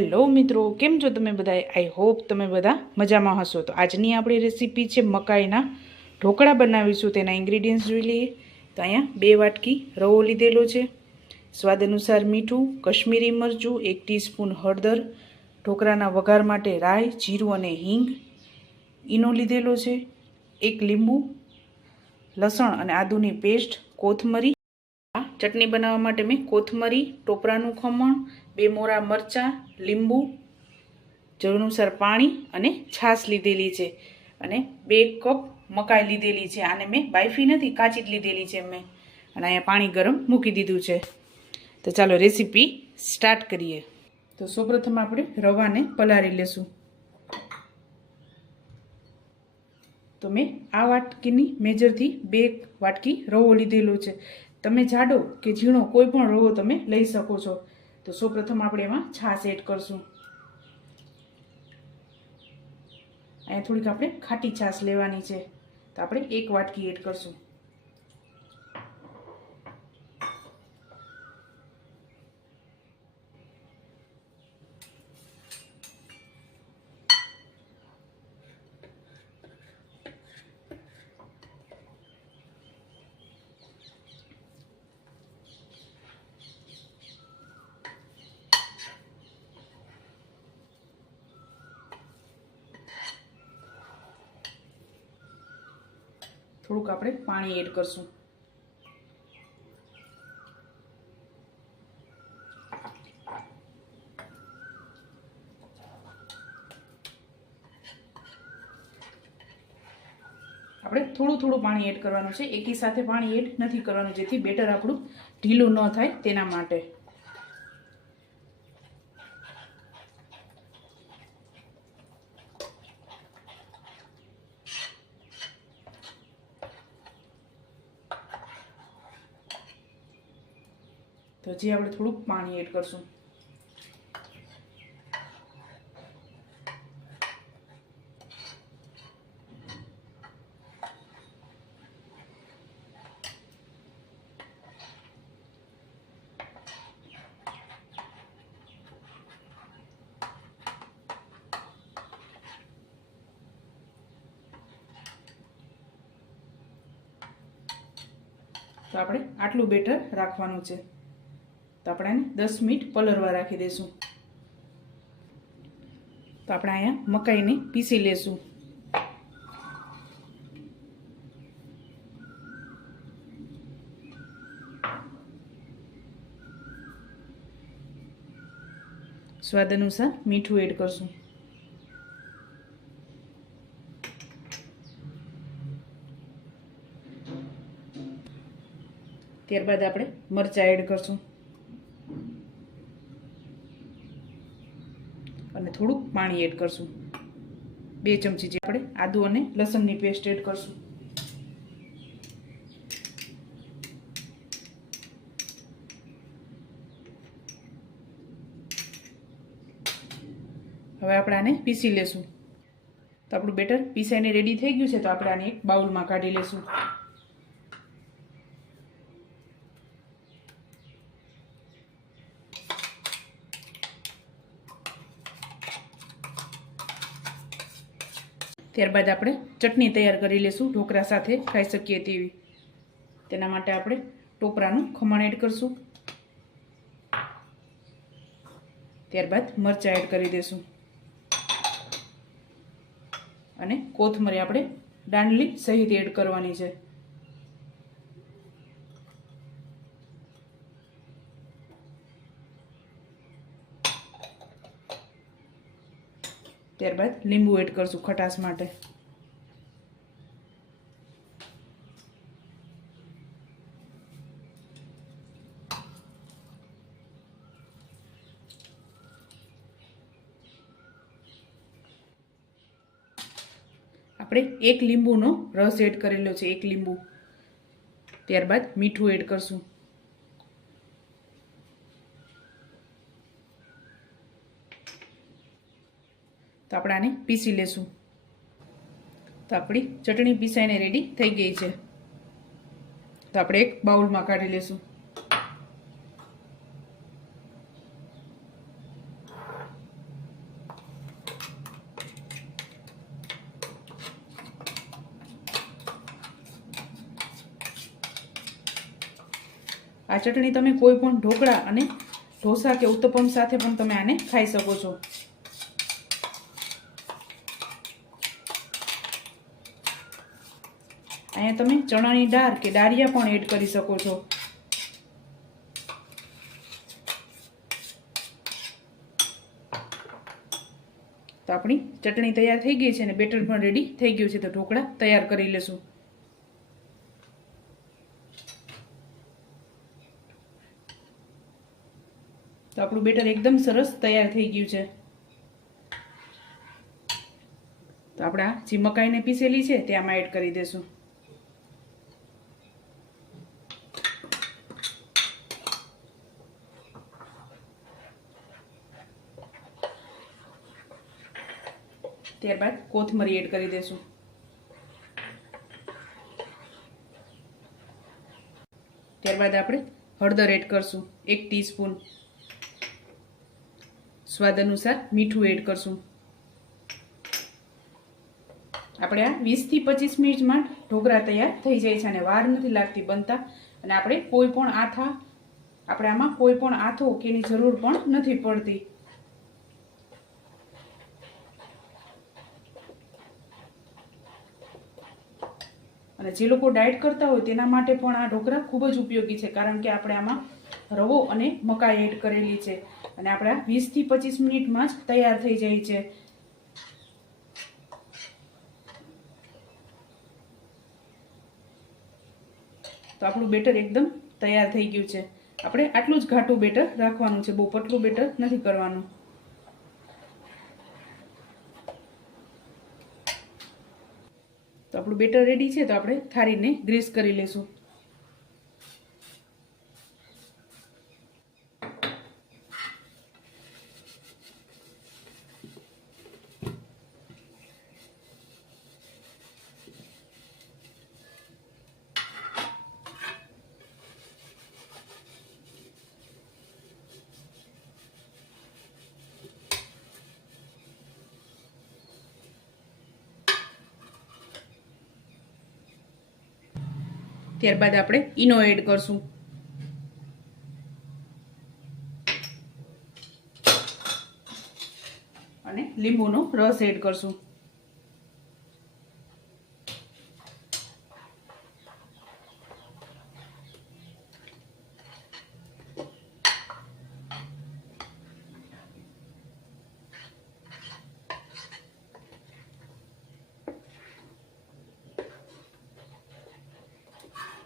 Hello મિત્રો, કેમ છો તમે બધા આઈ હોપ તમે બધા મજામાં હશો. તો આજની આપણી રેસીપી છે મકાઈના ઢોકળા બનાવીશું, તેના ઇન્ગ્રીડિયન્ટ્સ જોઈ લઈએ. તો અહીંયા બે વાટકી રવો લીધેલો છે. સ્વાદ અનુસાર મીઠું, કશ્મીરી મરચું, એક ટીસ્પૂન હળદર, ઢોકળાના વઘાર માટે રાઈ, જીરું અને હિંગ ઈનો લીધેલો છે. એક લીંબુ, લસણ અને આદુની પેસ્ટ, કોથમરી. આ ચટણી બનાવવા માટે મેં કોથમરી, ટોપરાનું ખમણ બે મોરા મરચાં, લીંબુ જરૂર પાણી અને છાશ લીધેલી છે. અને બે કપ મકાઈ લીધેલી છે. આને મેં બાયફી નથી, કાચી જ લીધેલી છે મેં. અને અહીંયા પાણી ગરમ મૂકી દીધું છે. તો ચાલો રેસીપી સ્ટાર્ટ કરીએ. તો સૌપ્રથમ આપણે રવાને પલાળી લેશું. તો મેં આ વાટકીની મેજરથી બે વાટકી રવો લીધેલો છે. તમે જાડો કે ઝીણો કોઈ પણ રવો તમે લઈ શકો છો. તો સૌપ્રથમ આપણે એમાં છાશ એડ કરશું. અહીંયા થોડીક આપણે ખાટી છાશ લેવાની છે. તો આપણે એક વાટકી એડ કરશું. થોડુંક આપણે પાણી એડ કરશું. આપણે થોડું થોડું પાણી એડ કરવાનું છે. એકી સાથે પાણી એડ નથી કરવાનું, જેથી બેટર આપણું ઢીલું ન થાય તેના માટે. તો હજી આપણે થોડુંક પાણી એડ કરશું. તો આપણે આટલું બેટર રાખવાનું છે. તો આપણે એને દસ મિનિટ પલરવા રાખી દઈશું તો આપણે અહીંયા મકાઈને પીસી લેશું. સ્વાદ અનુસાર મીઠું એડ કરશું. ત્યારબાદ આપણે મરચાં એડ કરશું અને થોડુંક પાણી એડ કરશું. બે ચમચી જે આપણે આદુ અને લસણની પેસ્ટ એડ કરશું. હવે આપણે આને પીસી લેશું. તો આપણું બેટર પીસાઈને રેડી થઈ ગયું છે, તો આપણે આને એક બાઉલમાં કાઢી લેશું. ત્યારબાદ આપણે ચટણી તૈયાર કરી લઈશું ઢોકળા સાથે ખાઈ શકીએ તેવી. તેના માટે આપણે ટોપરાનું ખમણ એડ કરશું. ત્યારબાદ મરચાં એડ કરી દઈશું અને કોથમરી આપણે દાંડલી સહિત એડ કરવાની છે. ત્યારબાદ લીંબુ એડ કરશું ખટાશ માટે. આપણે એક લીંબુનો રસ એડ કરેલો છે, એક લીંબુ. ત્યારબાદ મીઠું એડ કરશું. તો આપણે આને પીસી લેશું. તો આપણી ચટણી પીસાઈને રેડી થઈ ગઈ છે. તો આપણે એક બાઉલમાં કાઢી લેશું. આ ચટણી તમે કોઈ પણ ઢોકળા અને ઢોસા કે ઉત્તપમ સાથે પણ તમે આને ખાઈ શકો છો. અહીંયા તમે ચણાની દાળ કે દાળિયા પણ એડ કરી શકો છો. તો આપણી ચટણી તૈયાર થઈ ગઈ છે અને બેટર પણ રેડી થઈ ગયું છે તો ઢોકળા તૈયાર કરી લેશું. તો આપણું બેટર એકદમ સરસ તૈયાર થઈ ગયું છે. તો આપણે જે મકાઈને પીસેલી છે તે આમાં એડ કરી દેશું. ત્યારબાદ કોથમરી એડ કરી દેશું. ત્યારબાદ આપણે હળદર એડ કરશું, એક ટીસ્પૂન. સ્વાદ અનુસાર મીઠું એડ કરશું. આપણે આ વીસથી પચીસ મિનિટમાં ઢોકળા તૈયાર થઈ જાય છે અને વાર નથી લાગતી બનતા. અને આપણે કોઈ પણ આથા, આપણે આમાં કોઈ પણ આથો કે જરૂર પણ નથી પડતી. અને જે લોકો ડાયટ કરતા હોય તેના માટે પણ આ ઢોકળા ખૂબ જ ઉપયોગી છે, કારણ કે આપણે આમાં રવો અને મકાઈ એડ કરેલી છે અને આપણે વીસથી પચીસ મિનિટમાં જ તૈયાર થઈ જાય છે. તો આપણું બેટર એકદમ તૈયાર થઈ ગયું છે. આપણે આટલું જ ઘાટું બેટર રાખવાનું છે, બહુ પતલું બેટર નથી કરવાનું. તો આપણું બેટર રેડી છે તો આપણે થાળીને ગ્રીસ કરી લેશું. ત્યારબાદ આપણે ઈનો એડ કરશું. અને લીંબુનો રસ એડ કરશું.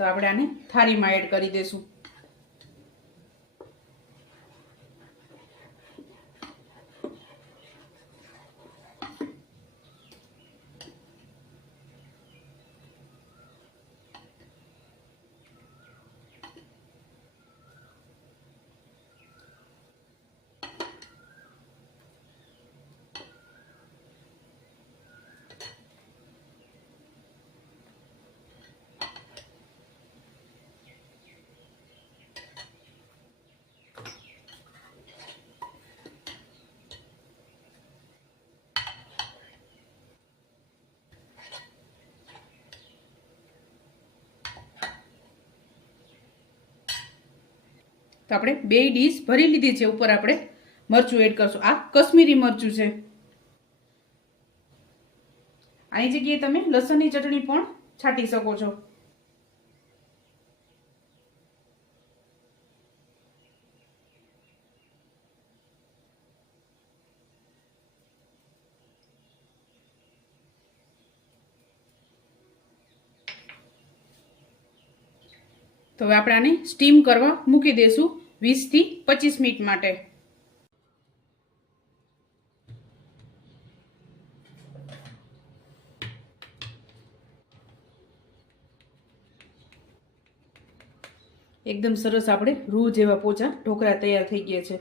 તો આપણે આને થાળીમાં એડ કરી દઈશું તો આપણે બે ડીશ ભરી લીધી છે. ઉપર આપણે મરચું એડ કરશું. આ કશ્મીરી મરચું છે. આની જગ્યાએ તમે લસણની ચટણી પણ છાંટી શકો છો. તો હવે આપણે આને સ્ટીમ કરવા મૂકી દઈશું વીસથી પચીસ મિનિટ માટે. એકદમ સરસ આપણે રૂ જેવા પોચા ઢોકળા તૈયાર થઈ ગયા છે.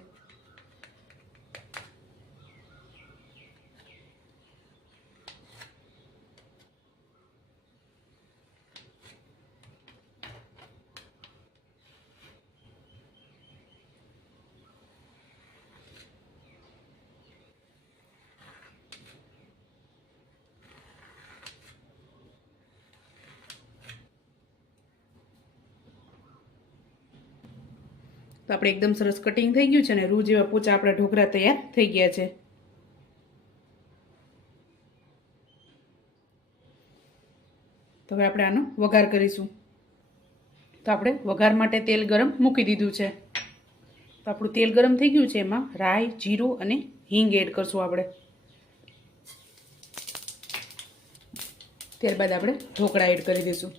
તો આપણે એકદમ સરસ કટિંગ થઈ ગયું છે ને રૂ જેવા પોચા આપણા ઢોકળા તૈયાર થઈ ગયા છે. તો હવે આપણે આનો વઘાર કરીશું. તો આપણે વઘાર માટે તેલ ગરમ મૂકી દીધું છે. તો આપણું તેલ ગરમ થઈ ગયું છે, એમાં રાઈ, જીરું અને હિંગ એડ કરશું આપણે. ત્યારબાદ આપણે ઢોકળા એડ કરી દઈશું.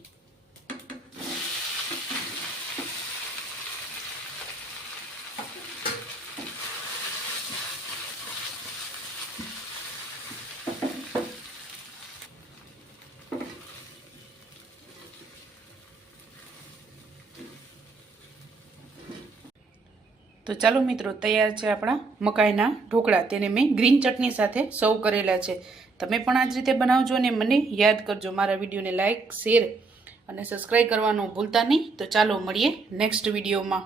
તો ચાલો મિત્રો, તૈયાર છે આપણા મકાઈના ઢોકળા. તેને મેં ગ્રીન ચટણી સાથે સર્વ કરેલા છે. તમે પણ આ જ રીતે બનાવજો અને મને યાદ કરજો મારા વિડીયોને લાઇક શેર અને સબસ્ક્રાઈબ કરવાનું ભૂલતા નહીં. તો ચાલો મળીએ નેક્સ્ટ વિડીયોમાં.